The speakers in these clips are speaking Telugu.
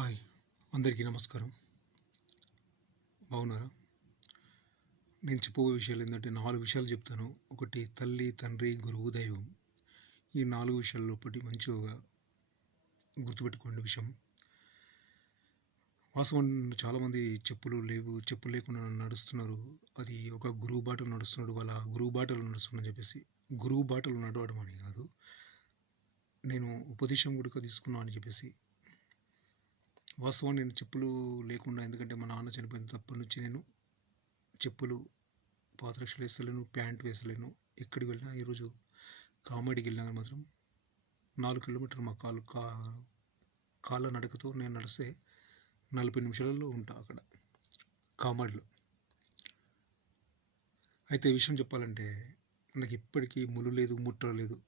హాయ్, అందరికీ నమస్కారం. బాగున్నారా? నేను చెప్పబోయే విషయాలు ఏంటంటే 4 విషయాలు చెప్తాను. ఒకటి తల్లి, తండ్రి, గురువు, దైవం. ఈ 4 విషయాల్లో ఒకటి మంచిగా గుర్తుపెట్టుకోండి విషయం. వాస్తవం చాలామంది చెప్పులు లేవు, చెప్పులు లేకుండా నడుస్తున్నారు. అది ఒక గురువు బాటలు నడుస్తున్నాడు, వాళ్ళ గురువు బాటలు నడుస్తున్నాడని చెప్పేసి. గురువు బాటలు నడవడం అని కాదు, నేను ఉపదేశం కూడా తీసుకున్నాను అని చెప్పేసి. వాస్తవం నేను చెప్పులు లేకుండా, ఎందుకంటే మా నాన్న చనిపోయిన తప్పటి నుంచి నేను చెప్పులు పాదరక్షలు వేస్తలేను, ప్యాంట్ వేస్తలేను. ఎక్కడికి వెళ్ళినా ఈరోజు కామెడీకి వెళ్ళినా మాత్రం 4 కిలోమీటర్లు మా కాళ్ళ నడకతో నేను నడిస్తే 40 నిమిషాలలో ఉంటా అక్కడ కామెడీలో. అయితే ఈ విషయం చెప్పాలంటే నాకు ఇప్పటికీ ముళ్ళు లేదు, ముట్ర లేదు,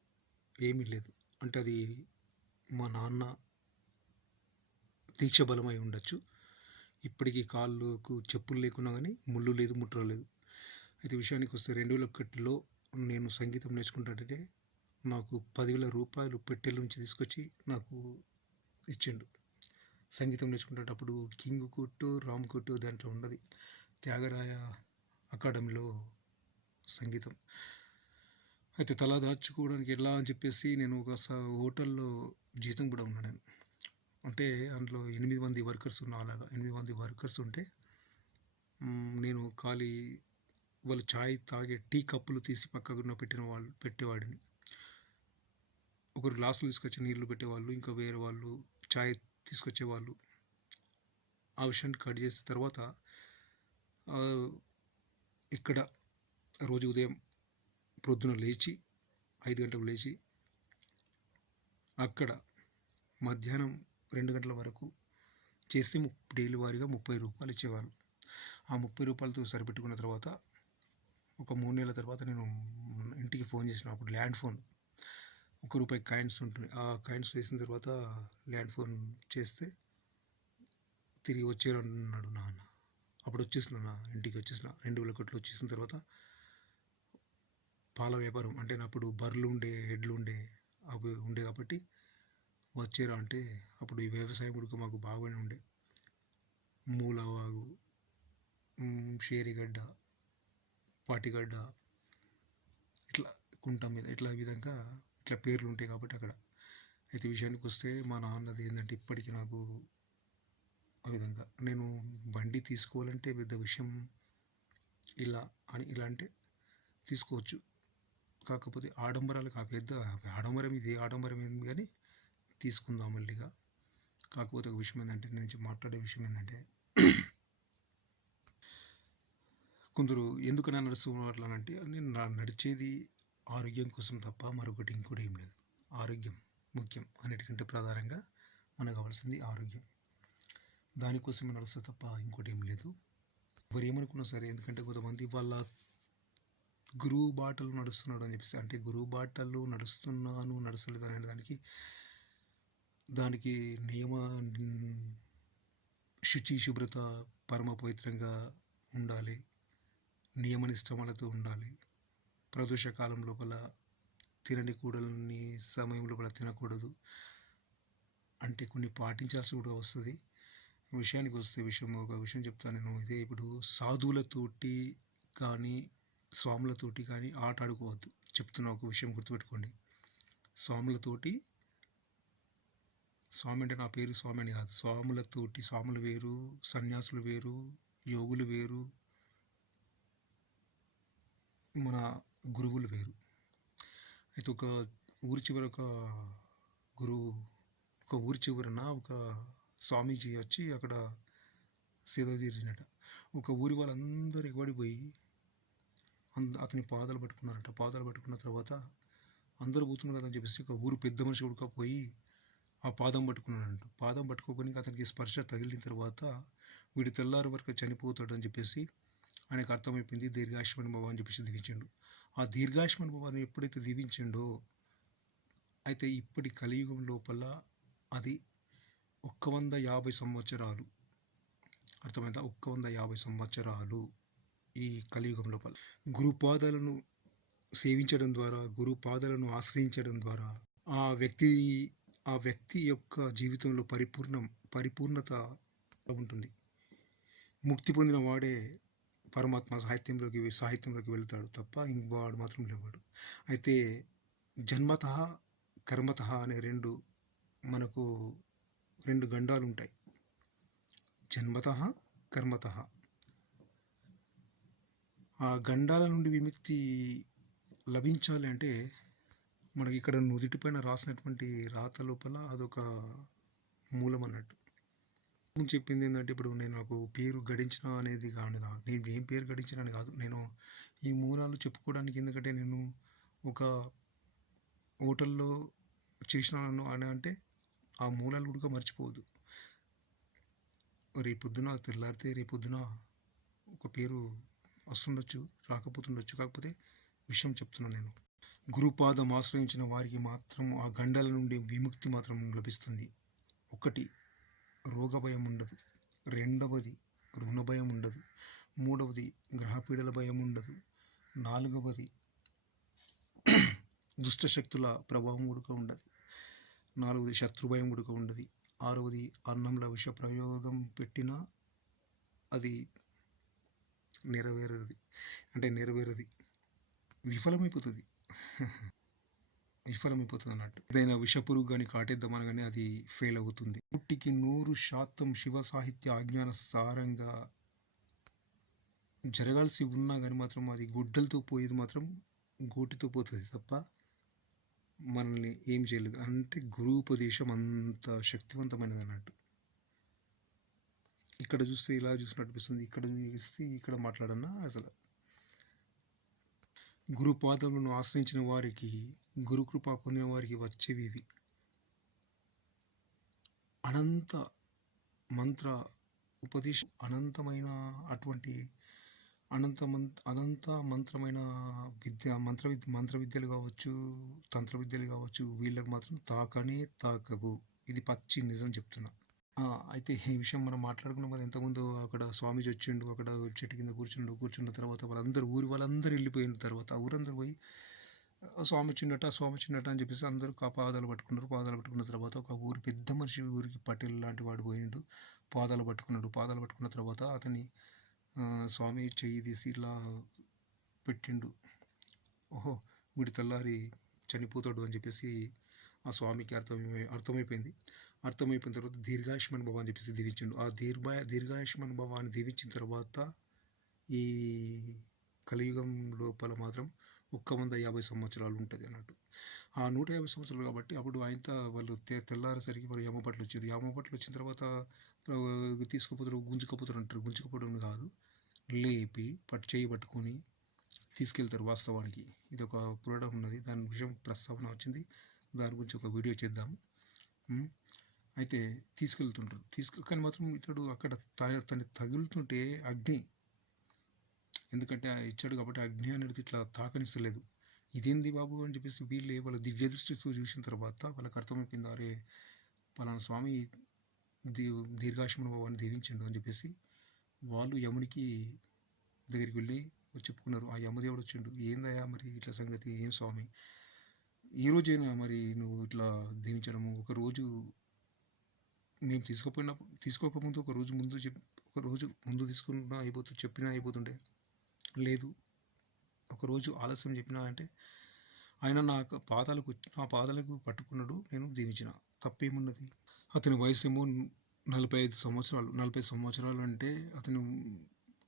ఏమీ లేదు. అంటే అది మా నాన్న దీక్ష బలమై ఉండొచ్చు. ఇప్పటికీ కాళ్ళకు చెప్పులు లేకున్నా కానీ ముళ్ళు లేదు, ముట్ర లేదు. అయితే విషయానికి వస్తే 2001లో నేను సంగీతం నేర్చుకుంటానంటే నాకు 10,000 రూపాయలు పెట్టెల నుంచి తీసుకొచ్చి నాకు ఇచ్చిండు. సంగీతం నేర్చుకుంటే అప్పుడు కింగ్ కొట్టు, రామ్ కొట్టు దాంట్లో ఉన్నది త్యాగరాయ అకాడమీలో సంగీతం. అయితే తలా దాచుకోవడానికి ఎలా అని చెప్పేసి నేను ఒక హోటల్లో జీతం కూడా ఉన్నాను నేను. అంటే అందులో 8 మంది వర్కర్స్ ఉన్నా, అలాగా 8 మంది వర్కర్స్ ఉంటే నేను ఖాళీ వాళ్ళు ఛాయ్ తాగే టీ కప్పులు తీసి పక్కన పెట్టేవాడిని. ఒకరు గ్లాసులు తీసుకొచ్చి నీళ్లు పెట్టేవాళ్ళు, ఇంకా వేరే వాళ్ళు ఛాయ్ తీసుకొచ్చేవాళ్ళు. ఆ విషయాన్ని కట్ చేసిన తర్వాత ఇక్కడ రోజు ఉదయం ప్రొద్దున లేచి 5 గంటలకు లేచి అక్కడ మధ్యాహ్నం 2 గంటల వరకు చేస్తే డైలీ వారీగా 30 రూపాయలు ఇచ్చేవాళ్ళు. ఆ 30 రూపాయలతో సరిపెట్టుకున్న తర్వాత ఒక 3 నెలల తర్వాత నేను ఇంటికి ఫోన్ చేసినప్పుడు ల్యాండ్ ఫోన్ ₹1 కాయిన్స్ ఉంటుంది. ఆ కాయిన్స్ వేసిన తర్వాత ల్యాండ్ ఫోన్ చేస్తే తిరిగి వచ్చారన్నాడు నాన్న. అప్పుడు వచ్చేసిన నా ఇంటికి వచ్చేసిన 2001లో వచ్చేసిన తర్వాత పాల వ్యాపారం అంటే నా అప్పుడు బర్రెలు ఉండే, ఎడ్లు ఉండే, అవి ఉండే కాబట్టి వచ్చారా అంటే అప్పుడు ఈ వ్యవసాయం ఉడక మాకు బాగానే ఉండే. మూలవాగు, షేరిగడ్డ, పాటిగడ్డ, ఇట్లా కుంట మీద ఇట్లా ఈ విధంగా ఇట్లా పేర్లు ఉంటాయి కాబట్టి అక్కడ. అయితే విషయానికి వస్తే మా నాన్నది ఏంటంటే ఇప్పటికీ నాకు ఆ విధంగా నేను బండి తీసుకోవాలంటే పెద్ద విషయం ఇలా అంటే తీసుకోవచ్చు. కాకపోతే ఆడంబరాలు పెద్ద ఆడంబరం, ఇది ఆడంబరం ఏంది కానీ తీసుకుందాం మళ్ళీగా. కాకపోతే ఒక విషయం ఏంటంటే నేను మాట్లాడే విషయం ఏంటంటే కొందరు ఎందుకన్నా నడుస్తున్నట్లనంటే నేను నడిచేది ఆరోగ్యం కోసం తప్ప మరొకటి ఇంకోటి ఏం లేదు. ఆరోగ్యం ముఖ్యం, అన్నిటికంటే ప్రధానంగా మనకు కావాల్సింది ఆరోగ్యం. దానికోసమే నడుస్తే తప్ప ఇంకోటి ఏం లేదు. ఎవరు ఏమనుకున్నా సరే, ఎందుకంటే కొంతమంది వాళ్ళ గురువు బాటలు నడుస్తున్నాడు అని చెప్పేసి, అంటే గురువు బాటలు నడుస్తున్నాను నడుస్తలేదు అనే దానికి నియమ శుచి శుభ్రత పరమ పవిత్రంగా ఉండాలి, నియమనిష్టములతో ఉండాలి. ప్రదోష కాలం లోపల తినని కూడలని సమయం లోపల తినకూడదు అంటే కొన్ని పాటించాల్సి కూడా వస్తుంది. విషయానికి వస్తే ఒక విషయం చెప్తాను నేను. ఇదే ఇప్పుడు సాధువులతోటి కానీ స్వాములతోటి కానీ ఆట ఆడుకోవద్దు చెప్తున్నా. ఒక విషయం గుర్తుపెట్టుకోండి. స్వాములతోటి, స్వామి అంటే నా పేరు స్వామి అని కాదు, స్వాములతోటి, స్వాములు వేరు, సన్యాసులు వేరు, యోగులు వేరు, మన గురువులు వేరు. అయితే ఒక ఊరి చివర ఒక ఊరి చివరన ఒక స్వామీజీ వచ్చి అక్కడ సేద తీరినట. ఒక ఊరి వాళ్ళందరూ ఎగబడిపోయి అతని పాదాలు పట్టుకున్నారట. పాదాలు పట్టుకున్న తర్వాత అందరూ పోతున్నారు కదా అని చెప్పేసి ఒక ఊరు పెద్ద మనిషి ఉడకపోయి ఆ పాదం పట్టుకున్నాడంట. పాదం పట్టుకోకొని అతనికి స్పర్శ తగిలిన తర్వాత వీడు తెల్లారి వరకు చనిపోతాడు అని చెప్పేసి ఆయనకు అర్థమైపోయింది. దీర్ఘాయుష్మాన్ భవ అని చెప్పేసి దీవించిండు. ఆ దీర్ఘాయుష్మాన్ భవాన్ని ఎప్పుడైతే దీవించిండో అయితే ఇప్పటి కలియుగం లోపల అది 150 సంవత్సరాలు, అర్థమైందా? 150 సంవత్సరాలు ఈ కలియుగం లోపల గురుపాదాలను సేవించడం ద్వారా, గురుపాదాలను ఆశ్రయించడం ద్వారా ఆ వ్యక్తి ఆ వ్యక్తి యొక్క జీవితంలో పరిపూర్ణత ఉంటుంది. ముక్తి పొందిన వాడే పరమాత్మ సాహిత్యంలోకి వెళ్తాడు తప్ప ఇంకవాడు మాత్రం లేవాడు. అయితే జన్మతః, కర్మతః అనే మనకు 2 గండాలుంటాయి. జన్మతః, కర్మతః. ఆ గండాల నుండి విముక్తి లభించాలి అంటే మనకి ఇక్కడ నుదిటిపైన రాసినటువంటి రాత లోపల అదొక మూలం అన్నట్టు. చెప్పింది ఏంటంటే ఇప్పుడు నేను నాకు పేరు గడించిన అనేది కాదు, నేను ఏం పేరు గడించిన అని కాదు, నేను ఈ మూలాలు చెప్పుకోవడానికి. ఎందుకంటే నేను ఒక హోటల్లో చేసినాను అని అంటే ఆ మూలాలు కూడా మర్చిపోవద్దు. రేపొద్దున తెల్లారితే రేపొద్దున ఒక పేరు వస్తుండొచ్చు, రాకపోతుండొచ్చు. కాకపోతే విషయం చెప్తున్నాను నేను. గురుపాదం ఆశ్రయించిన వారికి మాత్రం ఆ గండాల నుండి విముక్తి మాత్రం లభిస్తుంది. 1 రోగభయం ఉండదు, 2వది రుణ భయం ఉండదు, 3వది గ్రహపీడల భయం ఉండదు, 4వది దుష్టశక్తుల ప్రభావం కూడా ఉండదు, 4వది శత్రుభయం కూడా ఉండదు, 6వది అన్నంలో విష ప్రయోగం పెట్టినా అది నెరవేరది విఫలమైపోతుంది అన్నట్టు. ఏదైనా విషపురుగు కానీ కాటేద్దామని కానీ అది ఫెయిల్ అవుతుంది. 100% శివ సాహిత్య అజ్ఞాన సారంగా జరగాల్సి ఉన్నా కానీ మాత్రం అది గుడ్డలతో పోయేది మాత్రం గోటితో పోతుంది తప్ప మనల్ని ఏం చేయలేదు. అంటే గురూపదేశం అంత శక్తివంతమైనది అన్నట్టు. ఇక్కడ చూస్తే ఇలా చూసినట్టు అనిపిస్తుంది, ఇక్కడ చూస్తే ఇక్కడ మాట్లాడన్నా అసలు. గురుపాదములను ఆశ్రయించిన వారికి, గురుకృప పొందిన వారికి వచ్చేవి ఇవి: అనంత మంత్ర ఉపదేశం, అనంతమైన అటువంటి అనంత మంత్రమైన మంత్ర విద్యలు కావచ్చు, తంత్ర విద్యలు కావచ్చు, వీళ్ళకి మాత్రం తాకవు. ఇది పచ్చి నిజం చెప్తున్నా. అయితే ఈ విషయం మనం మాట్లాడుకున్నాం కదా ఇంతకుముందు. అక్కడ స్వామీజీ వచ్చిండు, అక్కడ చెట్టు కింద కూర్చున్న తర్వాత వాళ్ళందరూ వెళ్ళిపోయిన తర్వాత ఊరందరూ పోయి స్వామి వచ్చిండట అని చెప్పేసి అందరూ పాదాలు పట్టుకున్న తర్వాత ఒక పెద్ద మనిషి, ఊరికి పటేల్ లాంటి వాడు పోయిండు, పాదాలు పట్టుకున్న తర్వాత అతని స్వామి చెయ్యి తీసి ఇలా పెట్టిండు. ఓహో, వీడి తెల్లారి చనిపోతాడు అని చెప్పేసి ఆ స్వామికి అర్థమైపోయిన తర్వాత దీర్ఘాయుష్మాన్ భవ అని చెప్పేసి దీవించిండు. ఆ దీర్ఘాయుష్మాన్ భవ అని దీవించిన తర్వాత ఈ కలియుగం లోపల మాత్రం 150 సంవత్సరాలు ఉంటుంది అన్నట్టు. ఆ 150 సంవత్సరాలు కాబట్టి అప్పుడు వాళ్ళు తెల్లారేసరికి మరి యమపట్లు వచ్చిన తర్వాత గుంజుకపోతారు అంటారు. గుంజుకపోవడం కాదు, లేపి చేయి పట్టుకొని తీసుకెళ్తారు. వాస్తవానికి ఇది ఒక పురాణం ఉన్నది, దాని విషయం ప్రస్తావన వచ్చింది, దాని గురించి ఒక వీడియో చేద్దాము. అయితే తీసుకెళ్తుంటారు. కానీ మాత్రం ఇతడు అక్కడ తను తగులుతుంటే అగ్ని, ఎందుకంటే ఇచ్చాడు కాబట్టి అగ్ని అనేది ఇట్లా తాకనిస్తలేదు. ఇదేంది బాబు అని చెప్పేసి వాళ్ళ దివ్య దృష్టితో చూసిన తర్వాత వాళ్ళకి అర్థమైపోయింది, అరే పలానా స్వామి దీర్ఘాయుష్మాన్ భవాన్ని దీవించండు అని చెప్పేసి వాళ్ళు యమునికి దగ్గరికి వెళ్ళి చెప్పుకున్నారు. ఆ యమదేవుడు వచ్చిండు, ఏందయ్యా మరి ఇట్లా సంగతి, ఏం స్వామి ఈరోజైనా మరి నువ్వు ఇట్లా దీవించడము, ఒకరోజు మేము తీసుకోకముందు ఒక రోజు ముందు తీసుకున్నా చెప్పినా అయిపోతుండే, లేదు ఒకరోజు ఆలస్యం చెప్పినా అంటే ఆయన నా పాదాలకు పట్టుకున్నాడు, నేను దీవించిన, తప్పేమున్నది. అతని వయసు ఏమో 45 సంవత్సరాలు. 40 సంవత్సరాలు అంటే అతను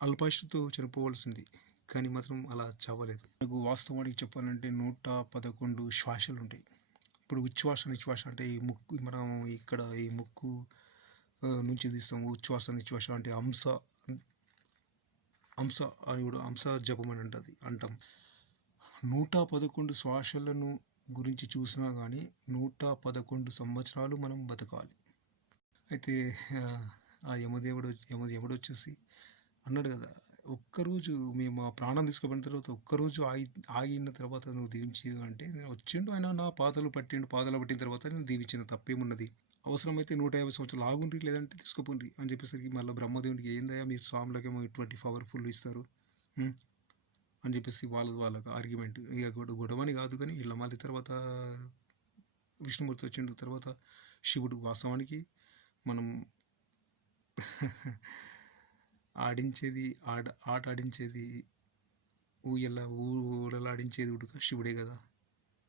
అల్పాయుష్తో చనిపోవలసింది, కానీ మాత్రం అలా చావలేదు. నాకు వాస్తవానికి చెప్పాలంటే 111 శ్వాసలు ఉంటాయి. ఇప్పుడు ఉచ్ఛ్వాస నిశ్వాస అంటే ఈ ముక్కు, మనం ఇక్కడ ఈ ముక్కు నుంచి తీస్తాము. ఉచ్ఛ్వాస నిశ్వాస అంటే అంశ అని కూడా అంశ జపం అని అంటాం. 111 శ్వాసలను గురించి చూసినా కానీ 111 సంవత్సరాలు మనం బతకాలి. అయితే ఆ యమదేవుడు వచ్చేసి అన్నాడు కదా, ఒక్కరోజు మేము ఆ ప్రాణం తీసుకుపోయిన తర్వాత ఒక్కరోజు ఆగిన తర్వాత నువ్వు దీవించి అంటే, నేను వచ్చిండు ఆయన నా పాదాలు పట్టిన తర్వాత నేను దీవించిన, తప్పేమున్నది. అవసరమైతే 150 సంవత్సరాలు ఆగుండ్రి, లేదంటే తీసుకుపోండి అని చెప్పేసరికి మళ్ళీ బ్రహ్మదేవునికి, ఏందయ్యా మీరు స్వాములకేమో ఇటువంటి పవర్ఫుల్ ఇస్తారు అని చెప్పేసి వాళ్ళకు ఆర్గ్యుమెంట్. ఇక గొడవని కాదు కానీ ఇలా మళ్ళీ తర్వాత విష్ణుమూర్తి వచ్చిండు. తర్వాత శివుడు. వాస్తవానికి మనం ఆడించేది ఆట ఆడించేది ఊరలాడించేది కూడా శివుడే కదా.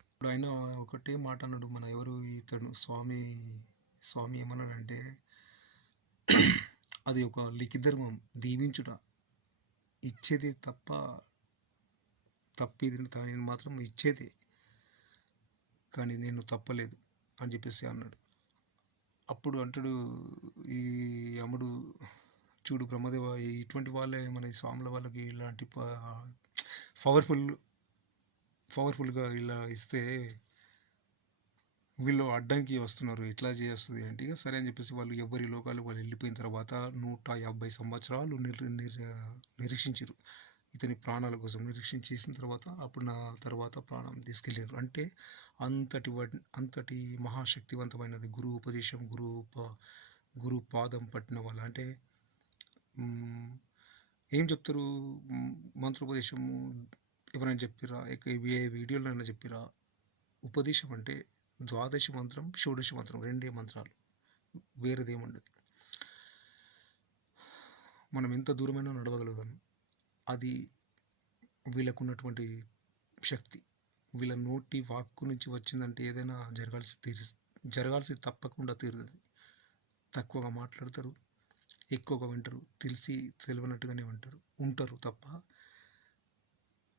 ఇప్పుడు ఆయన ఒకటే మాట అన్నాడు, మన ఎవరు ఇతడు స్వామి ఏమన్నాడంటే, అది ఒక లిఖిధర్మం, దీవించుట, ఇచ్చేదే తప్పేది నేను మాత్రం ఇచ్చేదే, కానీ నేను తప్పలేదు అని చెప్పేసి అన్నాడు. అప్పుడు అంటాడు ఈ యముడు, చూడు బ్రహ్మదేవ, ఇటువంటి వాళ్ళే మన స్వాముల వాళ్ళకి ఇలాంటి పవర్ఫుల్గా ఇలా ఇస్తే వీళ్ళు అడ్డంకి వస్తున్నారు, ఎట్లా చేస్తుంది అంటే, ఇక సరే అని చెప్పేసి వాళ్ళు ఎవరి లోకాలు వాళ్ళు వెళ్ళిపోయిన తర్వాత 150 సంవత్సరాలు నిరీక్షించారు ఇతని ప్రాణాల కోసం. నిరీక్షించేసిన తర్వాత అప్పుడు నా తర్వాత ప్రాణం తీసుకెళ్ళారు. అంటే అంతటి మహాశక్తివంతమైనది గురువు ఉపదేశం, గురువు పాదం పట్టిన వాళ్ళు. అంటే ఏం చెప్తారు, మంత్రోపదేశము ఎవరైనా చెప్పిరా, ఏ వీడియోలో చెప్పిరా? ఉపదేశం అంటే ద్వాదశి మంత్రం, షోడశి మంత్రం, 2 మంత్రాలు, వేరేదేముండదు. మనం ఎంత దూరమైనా నడవగలుగుతాము. అది వీళ్ళకున్నటువంటి శక్తి. వీళ్ళ నోటి వాక్కు నుంచి వచ్చిందంటే ఏదైనా జరగాల్సి తప్పకుండా తీరుతుంది. తక్కువగా మాట్లాడతారు, ఎక్కువగా వింటారు, తెలియనట్టుగానే ఉంటారు తప్ప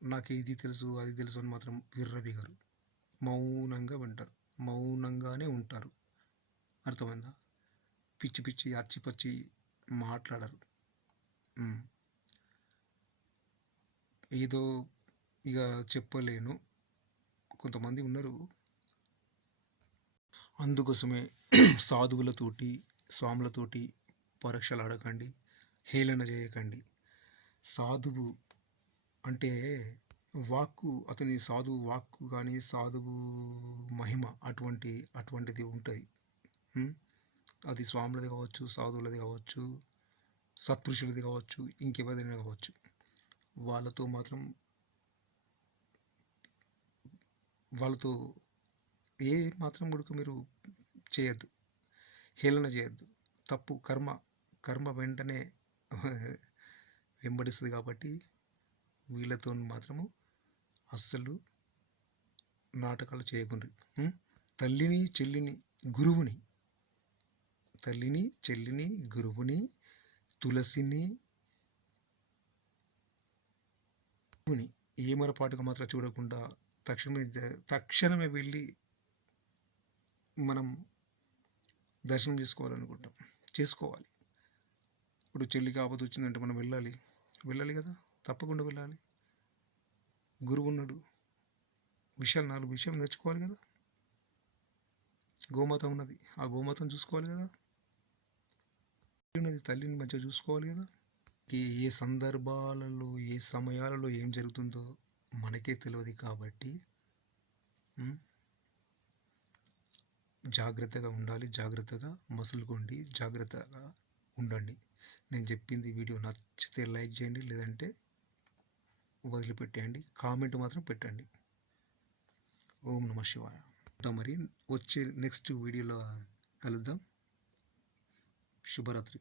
నాకు ఇది తెలుసు అది తెలుసు అని మాత్రం విర్రబిగారు. మౌనంగా వింటారు, మౌనంగానే ఉంటారు. అర్థమైందా? పిచ్చి అచ్చిపచ్చి మాట్లాడరు. ఏదో ఇక చెప్పలేను, కొంతమంది ఉన్నారు. అందుకోసమే సాధువులతోటి స్వాములతోటి పరీక్షలు ఆడకండి, హేళన చేయకండి. సాధువు అంటే వాక్కు, అతని సాధువు వాక్కు కానీ సాధువు మహిమ అటువంటిది ఉంటుంది. అది స్వాములది కావచ్చు, సాధువులది కావచ్చు, సత్పురుషులది కావచ్చు, ఇంకెవరిదైనా కావచ్చు. వాళ్ళతో ఏ మాత్రం కూడా మీరు చేయొద్దు, హేళన చేయొద్దు. తప్పు కర్మ వెంటనే వెంబడిస్తుంది. కాబట్టి వీళ్ళతో మాత్రము అస్సలు నాటకాలు చేయకుండా, తల్లిని చెల్లిని గురువుని తులసిని ఏమరపాటుగా మాత్రం చూడకుండా తక్షణమే వెళ్ళి మనం దర్శనం చేసుకోవాలి. ఇప్పుడు చెల్లికి ఆపద వచ్చిందంటే మనం వెళ్ళాలి కదా, తప్పకుండా వెళ్ళాలి. గురువు ఉన్నాడు, 4 విషయాలు నేర్చుకోవాలి కదా. గోమాత ఉన్నది, ఆ గోమాతను చూసుకోవాలి కదా. తల్లిని మంచిగా చూసుకోవాలి కదా. ఏ సందర్భాలలో ఏ సమయాలలో ఏం జరుగుతుందో మనకే తెలియదు. కాబట్టి జాగ్రత్తగా ఉండాలి, జాగ్రత్తగా మసులుకోండి, జాగ్రత్తగా ఉండండి. నేను చెప్పింది వీడియో నచ్చితే లైక్ చేయండి, లేదంటే వదిలిపెట్టేయండి. కామెంట్ మాత్రం పెట్టండి. ఓం నమః శివాయ. మరి వచ్చే నెక్స్ట్ వీడియోలో కలుద్దాం. శుభరాత్రి.